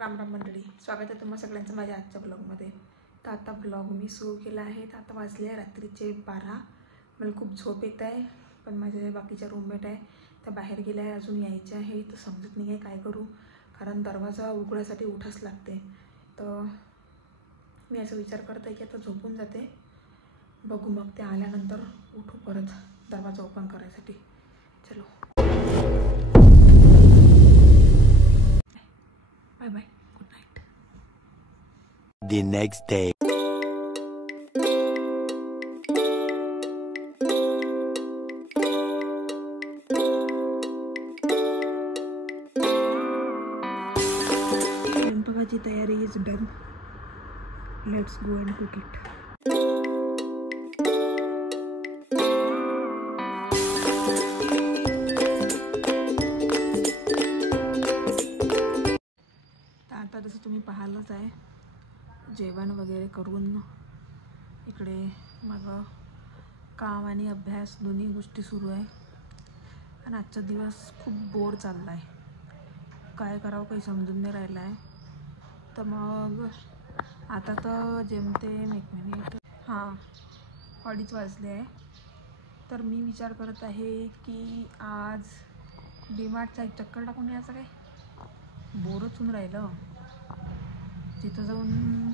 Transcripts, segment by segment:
राम राम मंडळी, स्वागत आहे तुम्हा सगळ्यांचं माझ्या आजच्या ब्लॉगमध्ये. तर आता ब्लॉग मी सुरू केला आहे. तर आता वाजले रात्रीचे 12. मला खूप झोप येत आहे, पण माझे बाकीच्या रूममेट आहे त्या बाहेर गेल्या आहे, अजून यायचे आहे. तर समजत नाही आहे काय करू, कारण दरवाजा उघडायसाठी उठाच लागते. तर मी असं विचार करत आहे की आता झोपून जाते, बघू मग ते आल्यानंतर उठू परत दरवाजा ओपन करायसाठी. चलो bye bye, good night. The next day. स्वयंपाकाची तयारी is done. Let's go and cook it. आता जसं तुम्ही पाहिलंच आहे, जेवण वगैरे करून इकडे माझं काम आणि अभ्यास दोन्ही गोष्टी सुरू आहे. आणि आजचा दिवस खूप बोर चालला आहे, काय करावं काही समजून नाही राहिलं आहे. तर मग आता तर जेमतेम 1 मिनिट, हां 2:30 वाजले आहे. तर मी विचार करत आहे की आज डीमार्टचा एक चक्कर टाकून यायचं. काय बोरच होऊन राहिलं, तिथं जाऊन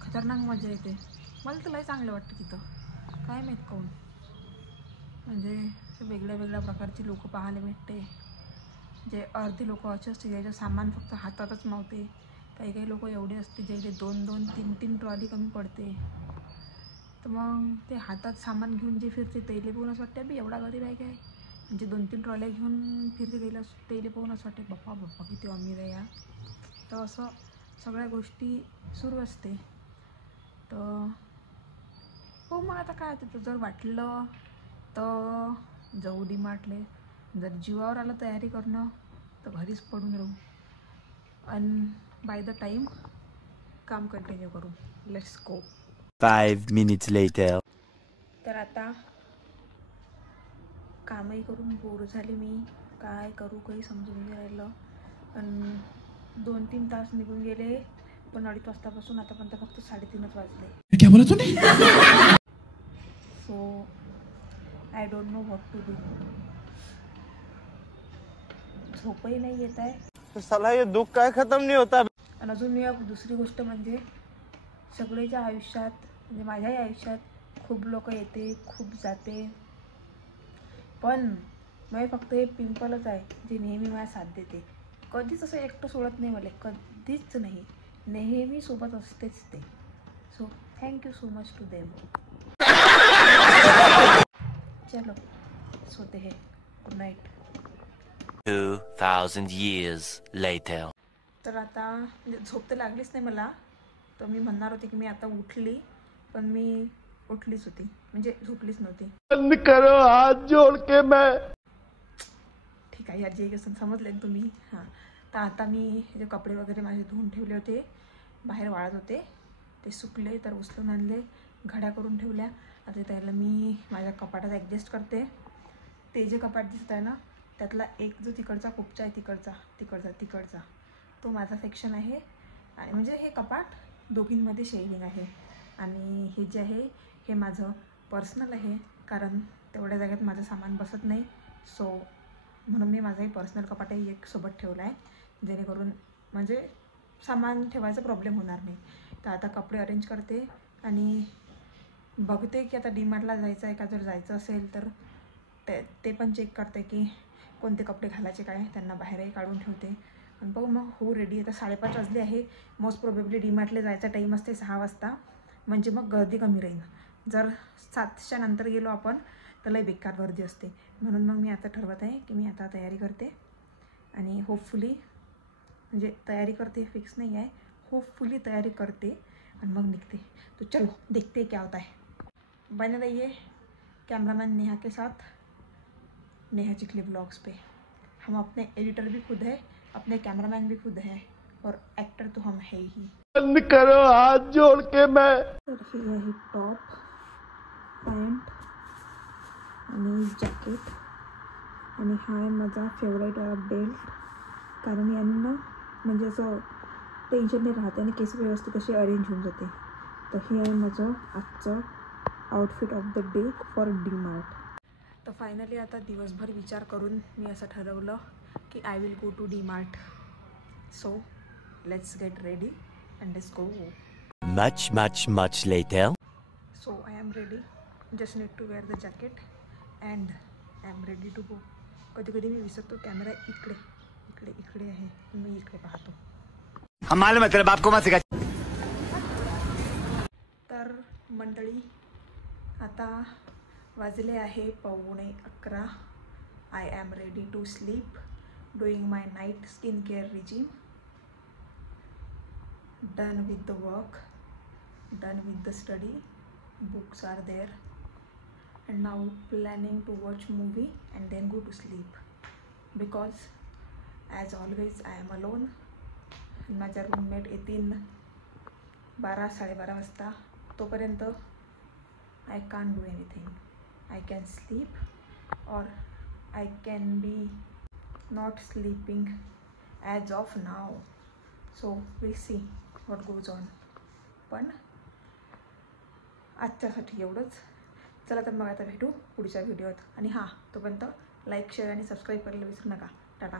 खतरनाक मजा येते. मला तर लय चांगलं वाटतं तिथं, काय माहीत काहून. म्हणजे वेगळ्या वेगळ्या प्रकारची लोकं पाहायला भेटते. जे अर्धे लोक असे असते ज्याचं सामान फक्त हातातच मावते, काही काही लोक एवढे असते ज्याचे 2-2, 3-3 ट्रॉली कमी पडते. तर मग ते हातात सामान घेऊन जे फिरते त्याला पाहून असं वाटते बी एवढा गरीब आहे काय, म्हणजे 2-3 ट्रॉल्या घेऊन फिरते त्याला पाहून असं वाटते बाप्पा बाप्पा किती अमीर आहे या. तर असं सगळ्या गोष्टी सुरू असते. तर हो मग आता काय होतं, जर वाटलं तर जाऊ डीमार्टले, जर जीवावर आलं तयारी करणं तर घरीच पडून राहू आणि बाय द टाईम काम कंटिन्यू करू. Let's go. 5 minutes later. तर आता कामही करून बोर झाले मी, काय करू काही समजून नाही राहिलं. आणि 2-3 तास निघून गेले, पण 2:30 वाजतापासून आतापर्यंत फक्त 3:30 वाजले. क्या बोला तूने? So I don't know what to do. झोपही नाही येत आहे. साला ये दुख काय खत्म नहीं होता. आणि अजून मी दुसरी गोष्ट म्हणजे सगळ्याच्या आयुष्यात, म्हणजे माझ्याही आयुष्यात खूप लोक येते खूप जाते, पण मी फक्त हे पिंपलच आहे जे नेहमी माझ्या साथ देते. कधीच असं एकटं सोडत नाही मला, कधीच नाही, नेहमी सोबत असतेच ते. So thank you so much to them. चलो सोते है, गुड नाईट. 2,000 years later. तर आता म्हणजे झोप तर लागलीच नाही मला. तर मी म्हणणार होते की मी आता उठली, पण मी उठलीच होती, म्हणजे झोपलीच नव्हती. बंद करो हाथ जोड़ के मैं. ठीक आहे, याची समजले तुम्ही. हां, तर आता मी जे कपडे वगैरे माझे धुवून ठेवले होते, बाहेर वाळत होते, ते सुकले तर उचलून आणले, घड्या करून ठेवल्या. आता त्याला मी माझ्या कपाटात ॲडजस्ट करते. ते जे कपाट दिसत आहे ना, त्यातला एक जो तिकडचा कोपचा आहे, तिकडचा तो माझा सेक्शन आहे. आणि म्हणजे हे कपाट दोघींमध्ये शेअरिंग आहे. आणि हे जे आहे हे माझं पर्सनल आहे, कारण तेवढ्या जागेत माझं सामान बसत नाही. सो म्हणून मी माझंही पर्सनल कपाटही एक सोबत ठेवला आहे, जेणेकरून म्हणजे सामान ठेवायचा प्रॉब्लेम होणार नाही. तर आता कपडे अरेंज करते आणि बघते की आता डीमार्टला जायचं आहे का. जर जायचं असेल तर ते पण चेक करते की कोणते कपडे घालायचे काय, त्यांना बाहेरही काढून ठेवते. आणि बघू मग हो रेडी. आता 5:30 वाजले आहे. मोस्ट प्रोबेबली डीमार्टला जायचा टाईम असते 6 वाजता, म्हणजे मग गर्दी कमी राहील. जर 7च्या नंतर गेलो आपण तर लई बेकार गर्दी असते. म्हणून मग मी आता ठरवत आहे की मी आता तयारी करते आणि होपफुली, म्हणजे तयारी करते फिक्स नाही आहे, होपफुली तयारी करते आणि मग निघते. तो चलो देखते क्या होता है. बने रहिए कैमरामैन नेहा के साथ, नेहा चिखली ब्लॉग्स पे. हम अपने एडिटर भी खुद है, अपने कैमरामैन भी खुद है, और एक्टर तो हम है ही. बंद करो हाथ जोड़ के मैं. तर हे आहे टॉप, पॅन्ट आणि जॅकेट, आणि हा आहे माझा फेवरेट बेल्ट, कारण यांना म्हणजे असं टेन्शन नाही राहते आणि केस व्यवस्थित अशी अरेंज होऊन जाते. तर हे आहे माझं आजचं outfit of the day for DMart. तर फायनली आता दिवसभर विचार करून मी असं ठरवलं की I will go to DMart. So let's get ready and let's go. Much later. So I am ready. Just need to wear the jacket and I am ready to go. कधी कधी मी विसरतो कॅमेरा इकडे इकडे इकडे आहे, मी इकडे पाहतो. हम मालूम है तेरे बाप को मत सिखा. तर मंडळी आता वाजले आहे 11:15. I am ready to sleep, doing my night skin care regime. Done with the work, done with the study, books are there, and now planning to watch movie and then go to sleep because as always I am alone. माझा roommate येतील 12-12:30 वाजता. तोपर्यंत I can't do anything. I can sleep or I can be not sleeping as of now. So we'll see what goes on. पण आजच्यासाठी एवढंच. चला तर मग आता भेटू पुढच्या व्हिडिओत. आणि हां, तोपर्यंत लाईक, शेअर आणि सबस्क्राईब करायला विसरू नका. टाटा.